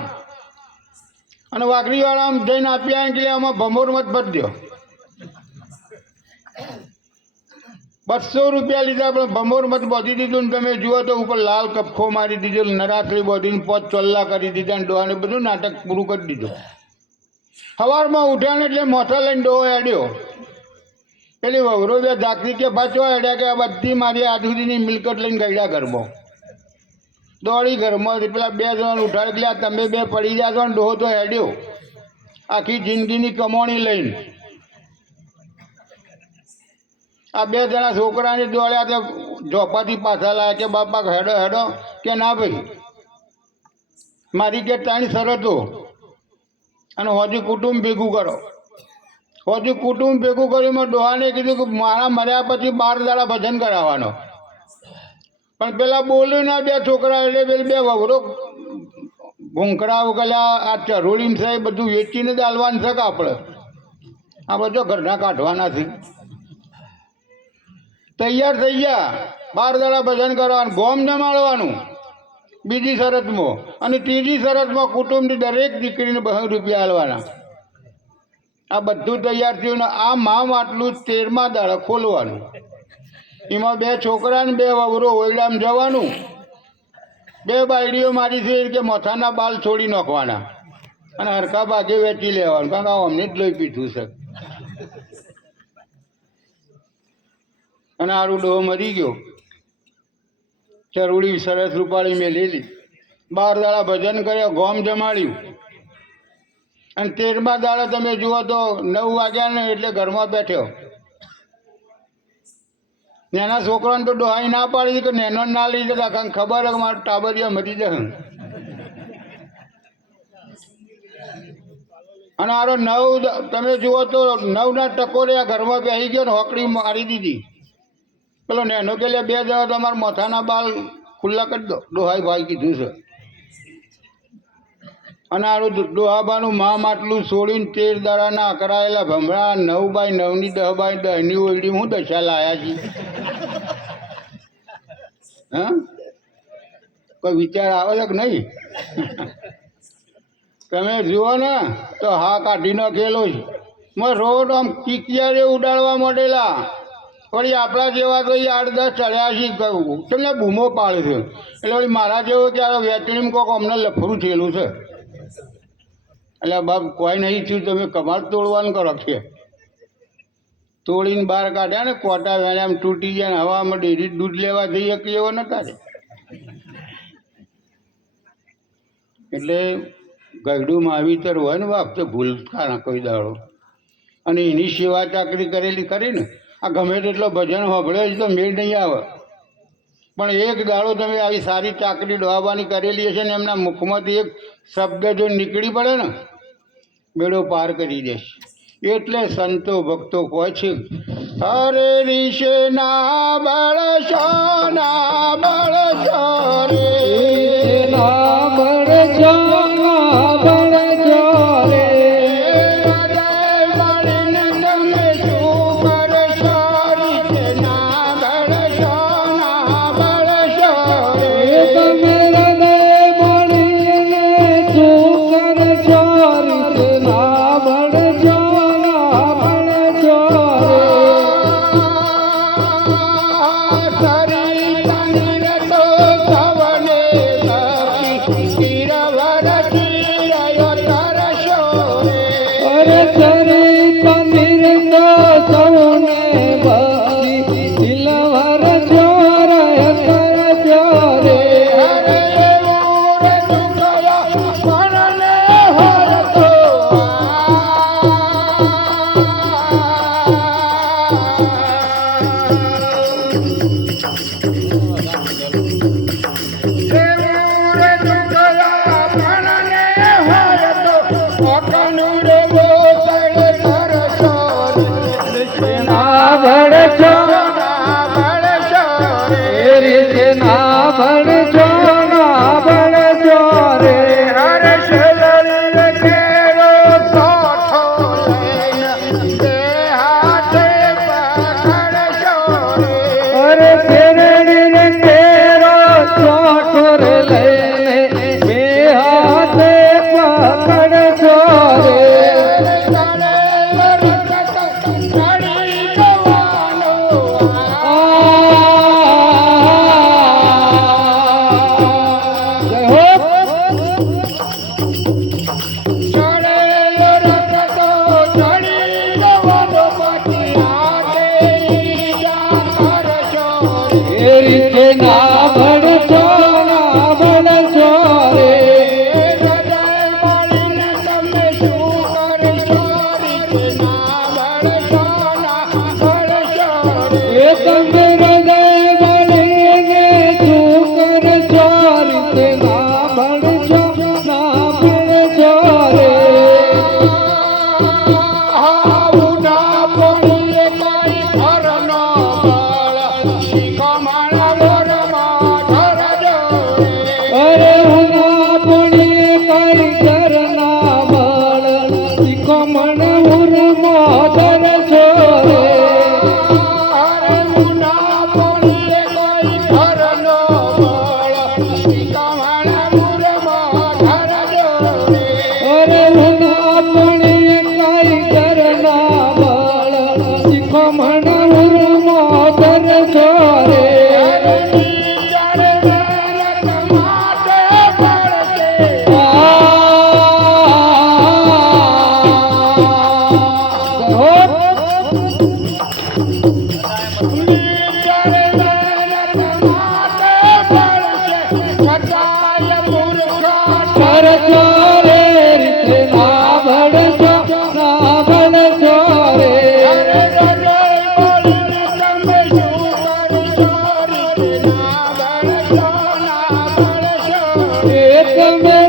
અને વાઘરીવાળા આમ જઈને આપ્યા કે આમાં ભમોર મત ભરજો. 200 રૂપિયા લીધા, પણ ભમોર મત બાંધી દીધું ને તમે જુઓ તો ઉપર લાલ કપખો મારી દીધો, નરાકરી બાંધીને 5 ચોલ્લા કરી દીધા ને ડોહાને બધું નાટક પૂરું કરી દીધું. સવારમાં ઉઠ્યા ને એટલે મોથા લઈને ડોહો હેડ્યો. પેલી વહુરો બે ઝાકરી કે પાછો હેડ્યા કે આ બધી મારી આજ સુધીની મિલકત લઈને ગયડા ઘરમાં. દોડી ઘરમાં પેલા 2 જણાને ઉઠાડે એટલે આ તમે 2 પડી ગયા છો ને ડોહો તો હેડ્યો આખી જિંદગીની કમાણી લઈને. આ 2 જણા છોકરાને દોડ્યા તો ઝોપાથી પાછા લાયા કે બાપા હેડો હેડો, કે ના ભાઈ મારી કે 3 શરતો અને હજુ કુટુંબ ભેગું કરો. હજુ કુટુંબ ભેગું કર્યું. ડોહાને કીધું કે મારા મર્યા પછી 12 દાડા ભજન કરાવવાનો. પણ પેલા બોલ્યું ના 2 છોકરા એટલે પેલી 2 વગરો ભૂંકડા વગેલા આ ચરોડીને છે બધું વેચીને જ હાલવાનું છે કે આપણે આ બધો ઘરના કાઢવાના છે. તૈયાર થઈ ગયા, 12 દાડા ભજન કરવાનું, ગોમ જમાડવાનું બીજી શરતમાં, અને ત્રીજી શરતમાં કુટુંબની દરેક દીકરીને 200 રૂપિયા હાલવાના. આ બધું તૈયાર થયું ને આ મામ આટલું 13મા દાડે ખોલવાનું. એમાં 2 છોકરા ને 2 વવરો ઓયડામાં જવાનું. 2 બાયડીઓ મારી છે કે મોથાના બાલ છોડી નાખવાના અને હરખા ભાગે વેચી લેવાનું, કારણ કે અમને જ લોહી પીધું છે. અને આરું ડોહો મરી ગયો. ચરૂડી સરસ રૂપાળી મેં લીધી, 12 દાડા ભજન કર્યા, ગોમ જમાડ્યું. અને 13મા દાડે તમે જુઓ તો 9 વાગ્યા ને એટલે ઘરમાં બેઠ્યો. નાના છોકરાને તો ડોહાઈ ના પાડી કે નેનો ના લઈ જતા, કારણ ખબર કે મારા ટાબરિયા મરી જાય. અને આરો 9 તમે જુઓ તો 9ના ટકોરે આ ઘરમાં બેસી ગયો ને હોકડી મારી દીધી. પેલો નેનો કે 2 જણા તમારા માથાના બાલ ખુલ્લા કરી દો, ડોહાઈ ભાઈ કીધું છે. અને આરું ડોહાબાનું મામ આટલું છોડીને 13 દાડાના કરાયેલા ભમરા 9x9ની 10x10ની ઓયડી હું દશા લાયા છી. હા, કોઈ વિચાર આવે છે કે નહીં? તમે જુઓ ને તો હા કાઢી નાખેલો છે. મેં રોડ આમ કિકિયારે ઉડાડવા માંડેલા. વળી આપણા જેવા તો 8-10 ચડ્યા છે, તમને બૂમો પાડે છે. એટલે વળી મારા જેવો કે આ વેચણીમાં કોઈક અમને લફરું થયેલું છે. એટલે બાપ કોઈ નહીં થયું, તમે કમાલ તોડવાનું કરો છે. તોડીને બહાર કાઢ્યા ને કોટા વેણ્યા આમ તૂટી ગયા ને હવામાં ડેરી દૂધ લેવા જઈએ કે એવો નતા રે. એટલે ગયડું માવીતર હોય ને બાપ તો ભૂલતા ના કોઈ દાડો. અને એની સેવા ચાકરી કરેલી કરી ને આ ગમે તેટલો ભજન સાંભળ્યો જ તો મેળ નહીં આવે. પણ એક દાડો તમે આવી સારી ચાકરી ડોહાબાની કરેલી હશે ને એમના મુખમાંથી એક શબ્દ જો નીકળી પડે ને બેડો પાર કરી દેશે. એટલે સંતો ભક્તો કહે છે, અરે રીશે ના બળશો રે, ના બળશો રે. અરે તેરે બ્રાહ્મણ ઉર્મો કરશો રે કરશો રે રીત ના ભણશો ના ભણશો રે એક હૃદય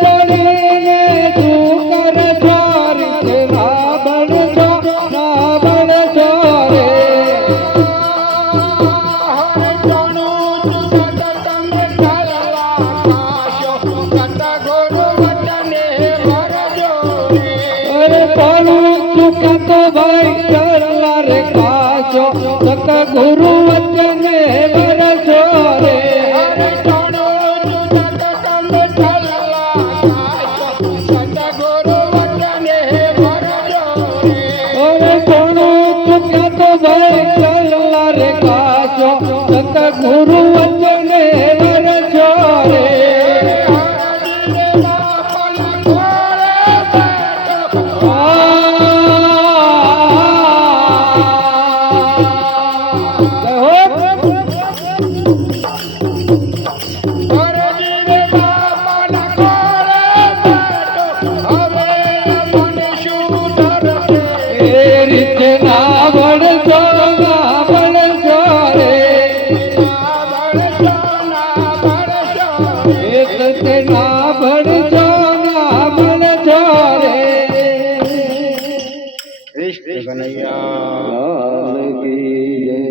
બળીને તું કરશો રીત ના ભણશો ના ભણશો રે અરે પાલું ચૂકતો ભાઈ કરલા રે કાશો સત ગુરુ વચને વરસો રે અરે કોણું ચૂકતો ભાઈ કરલા રે કાશો સત ગુરુ વચને વરસો રે એ રીત ના ભણશો ના ભણશો રે એ સત્ય ના ભણશો ના ભણશો રે કૃષ્ણ કનૈયા લાલ કી જય.